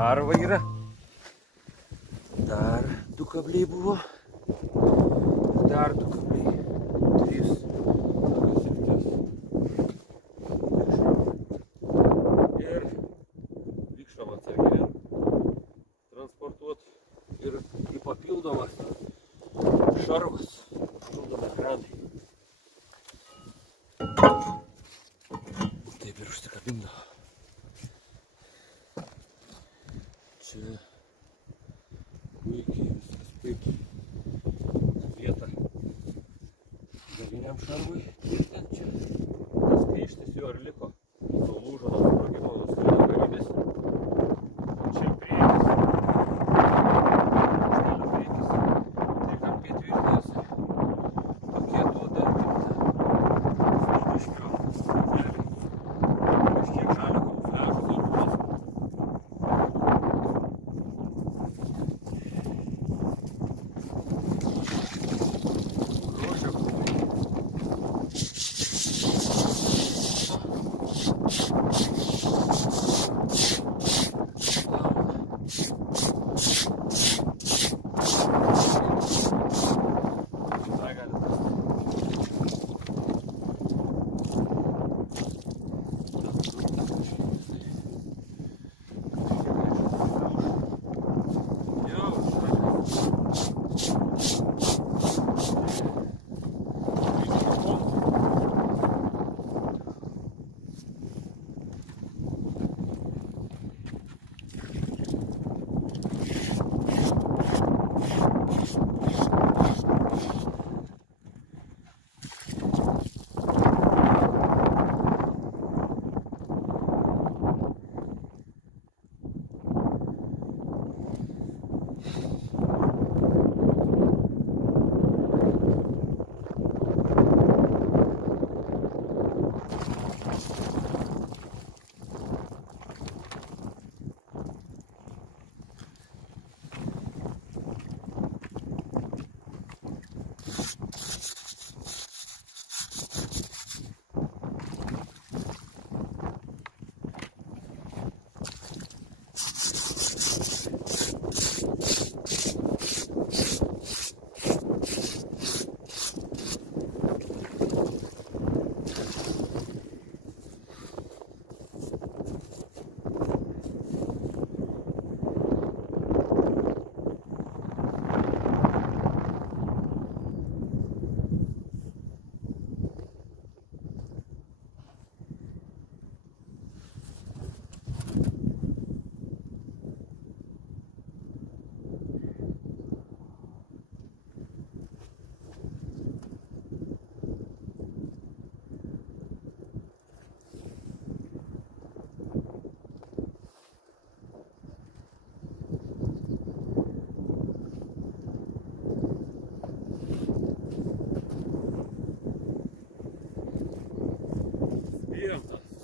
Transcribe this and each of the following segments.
Dar va yra. Dar 2 kabliai buvo. Dar 2 kabliai. 3. Ir vikšrom atsarginiam transportuot. Ir į papildomas šarvas. Papildomą kranai. Taip ir užsikabindavo. Čia puikiai, viskas puikiai. Vieta galiniam šarvui. Ir ten čia tas kaištis jo ir liko. Nulūžo nuo sprogimo, nuskrido galinės. O čia priekis. Štelio priekis. Tai kampiai tvirtinasi. Tokie duoda snidiškio. Kažkiek žalio kamufliažo galbūt.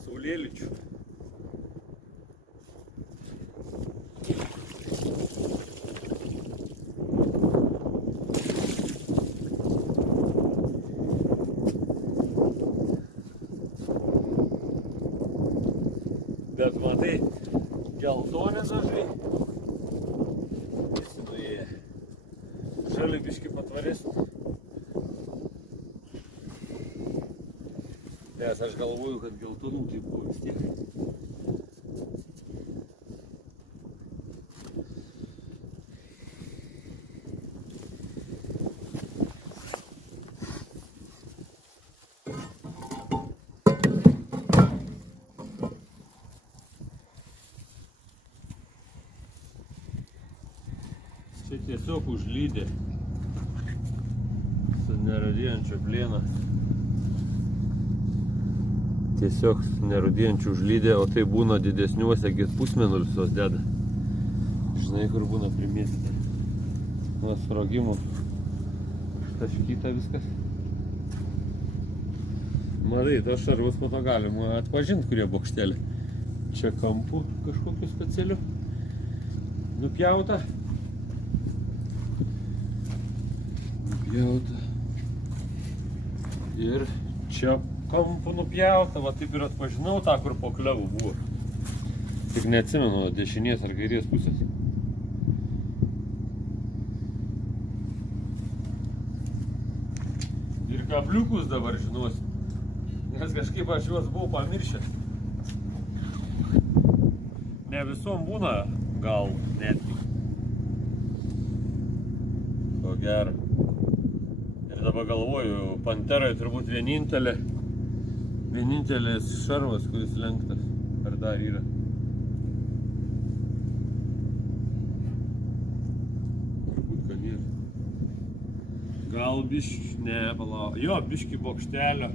Saulėlyčių. Bet matai, geltoni dažai. Žali biški patvaresnį. Nes aš galvoju, kad geltonų tai buvo vis tiek. Čia tiesiog užlydė su nerūdijančio plieno. Tiesiog nerūdijančių užlydė, o tai būna didesniuose pusmėnuliuos deda. Žinai, kur būna primėtyti. Nuo sprogimų taškyta viskas. Matai, tos šarvus po to galima atpažinti, kurie bokštelė. Čia kampų kažkokiu specialiu nupjauta. Ir čia kampų nupjauta, va taip ir atpažinau tą, kur po klevu buvo. Tik neatsimenu, dešinės ar kairės pusės. Ir kabliukus dabar žinosi. Nes kažkaip aš juos buvau pamiršęs. Ne visom būna, gal netgi. Ko gero. Ir dabar galvoju, Panterai turbūt vienintelis šarvas, kuris lenktas. Ar dar yra? Turbūt, kad yra. Gal biški, ne, palauk. Jo, biški bokštelio.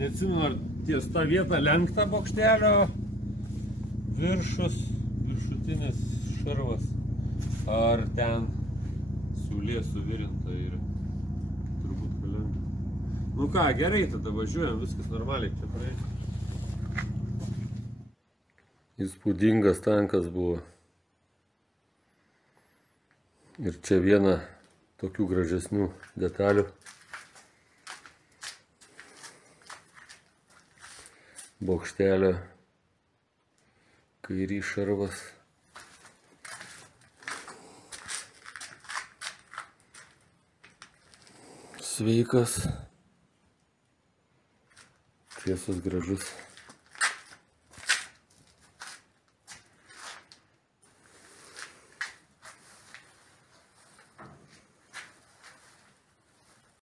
Neatsimenu, ar ties tą vietą lenkta bokštelio viršutinis šarvas. Ar ten siūlė suvirinta yra. Turbūt, kad lenkta. Nu ką, gerai, tada važiuojam, viskas normaliai čia praeiti. Įspūdingas tankas buvo. Ir čia viena tokių gražesnių detalių. Bokštelio kairys šarvas. Sveikas. Šviesus gražus.